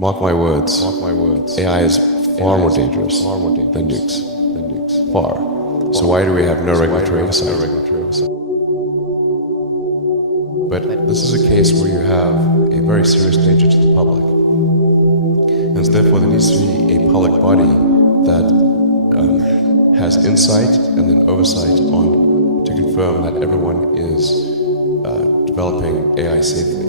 Mark my words. AI is far more dangerous than nukes. Far. So why do we have no regulatory oversight? But this is a case where you have a very serious danger to the public. And so therefore there needs to be a public body that has insight and then oversight on to confirm that everyone is developing AI safely.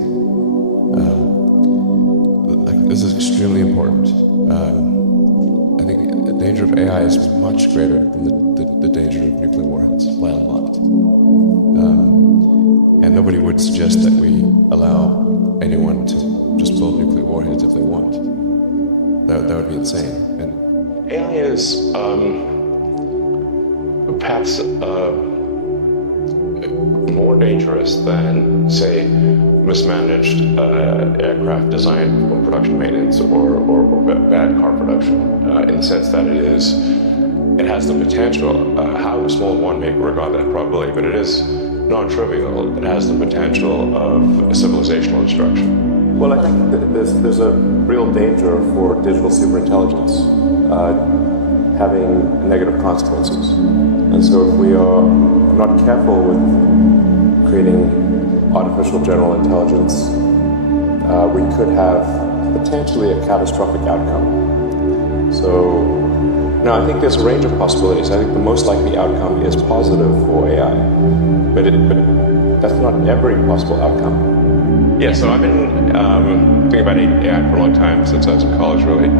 This is extremely important. I think the danger of AI is much greater than the danger of nuclear warheads, by a lot. And nobody would suggest that we allow anyone to just build nuclear warheads if they want. That would be insane. And AI is perhaps more dangerous than, say, mismanaged aircraft design for production maintenance or bad car production, in the sense that it has the potential, how small one may regard that probability, but it is non-trivial. It has the potential of civilizational destruction. Well, I think that there's a real danger for digital superintelligence having negative consequences. And so if we are not careful with creating artificial general intelligence, we could have potentially a catastrophic outcome. So, now I think there's a range of possibilities. I think the most likely outcome is positive for AI, but that's not every possible outcome. Yeah, so I've been thinking about AI for a long time, since I was in college, really.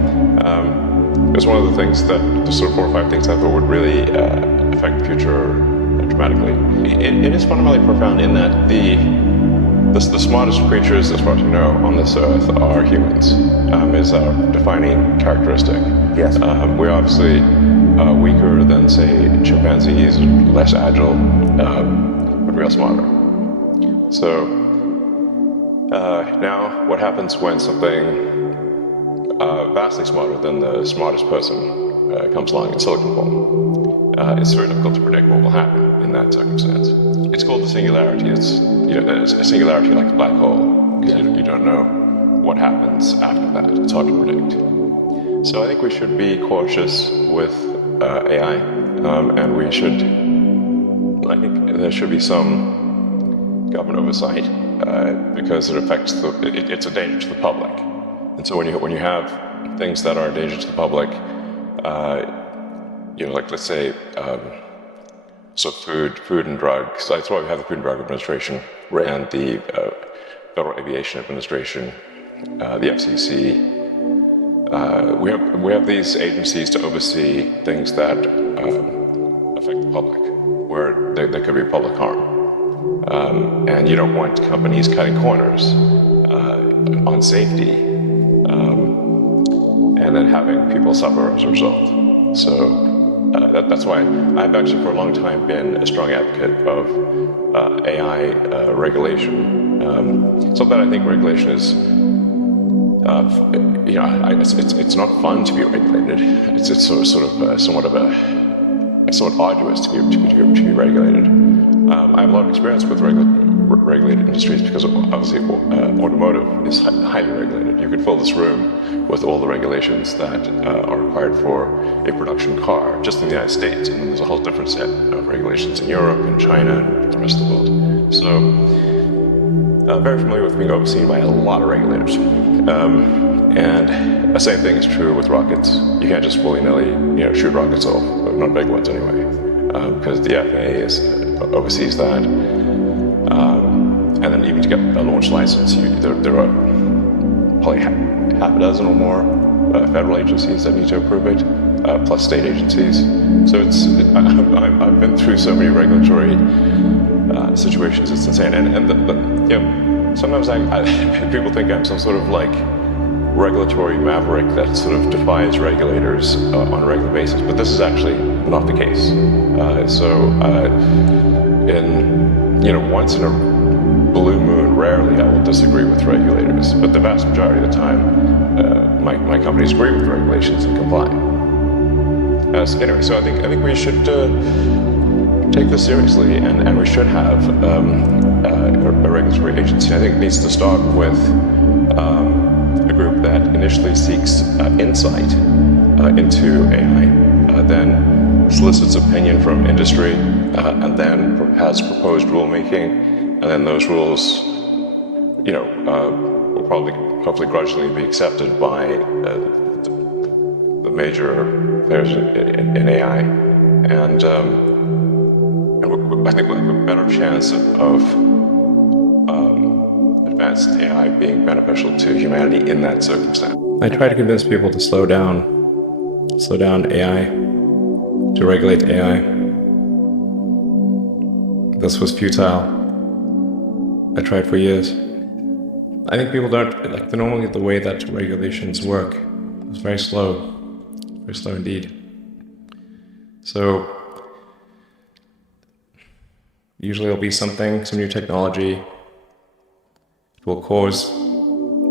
It was one of the things that, the sort of 4 or 5 things I thought would really affect the future dramatically. It is fundamentally profound in that the smartest creatures, as far as we know, on this earth are humans, is our defining characteristic. Yes. We're obviously weaker than, say, chimpanzees, less agile, but we are smarter. So now what happens when something vastly smarter than the smartest person comes along in silicon form? It's very difficult to predict what will happen in that circumstance. It's called the singularity. It's a singularity like a black hole, because you don't know what happens after that. It's hard to predict. So I think we should be cautious with AI, and I think there should be some government oversight, because it's a danger to the public. And so when you have things that are a danger to the public, like let's say, so food and drugs. That's why we have the Food and Drug Administration, right, and the Federal Aviation Administration, the FCC. We have these agencies to oversee things that affect the public, where there could be public harm, and you don't want companies cutting corners on safety, and then having people suffer as a result. So that's why I've actually for a long time been a strong advocate of AI regulation. So that I think regulation is, it's not fun to be regulated. It's somewhat arduous to be regulated. I have a lot of experience with regulated industries, because obviously automotive is highly regulated. You could fill this room with all the regulations that are required for a production car just in the United States, and then there's a whole different set of regulations in Europe and China and the rest of the world. So very familiar with being overseen by a lot of regulators. And the same thing is true with rockets. You can't just willy-nilly shoot rockets off, but not big ones anyway, because the FAA oversees that. And then even to get a launch license, there are probably half a dozen or more federal agencies that need to approve it, plus state agencies. So I've been through so many regulatory situations, it's insane. And sometimes people think I'm some sort of like regulatory maverick that sort of defies regulators on a regular basis, but this is actually not the case. Once in a blue moon, rarely I will disagree with regulators, but the vast majority of the time, my companies agree with the regulations and comply. Anyway, so I think we should take this seriously, and we should have a regulatory agency. I think it needs to start with a group that that initially seeks insight into AI, then solicits opinion from industry, and then has proposed rulemaking, and then those rules, will probably, hopefully, grudgingly be accepted by the major players in AI, and I think we'll have a better chance of advanced AI being beneficial to humanity in that circumstance. I try to convince people to slow down AI, to regulate AI. This was futile. I tried for years. I think people don't, normally the way that regulations work is very slow indeed. So, usually there'll be some new technology. It will cause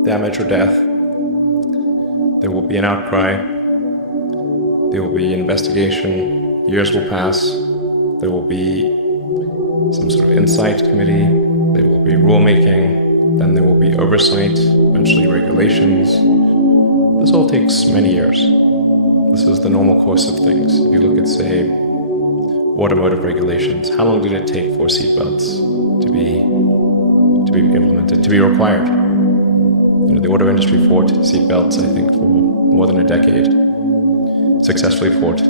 damage or death. There will be an outcry. There will be investigation. Years will pass. There will be some sort of insight committee. There will be rulemaking. Then there will be oversight, eventually regulations. This all takes many years. This is the normal course of things. If you look at, say, automotive regulations, how long did it take for seatbelts to be implemented, to be required? The auto industry fought seatbelts, I think, for more than a decade. Successfully fought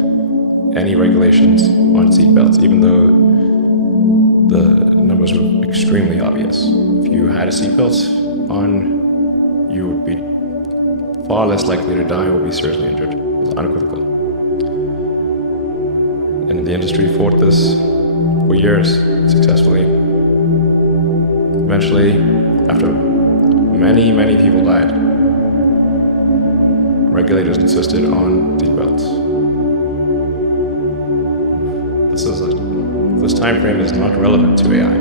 any regulations on seatbelts, even though the numbers were extremely obvious. If you had a seatbelt on, you would be far less likely to die or be seriously injured. It was unequivocal. And the industry fought this for years, successfully. Eventually, after many, many people died, regulators insisted on seatbelts. This time frame is not relevant to AI.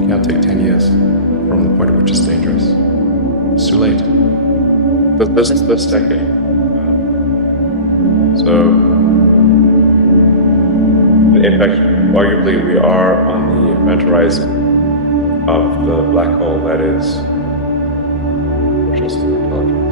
You can't take 10 years from the point at which it's dangerous. It's too late. This is this decade. So, in fact, arguably we are on the event horizon of the black hole that is artificial superintelligence.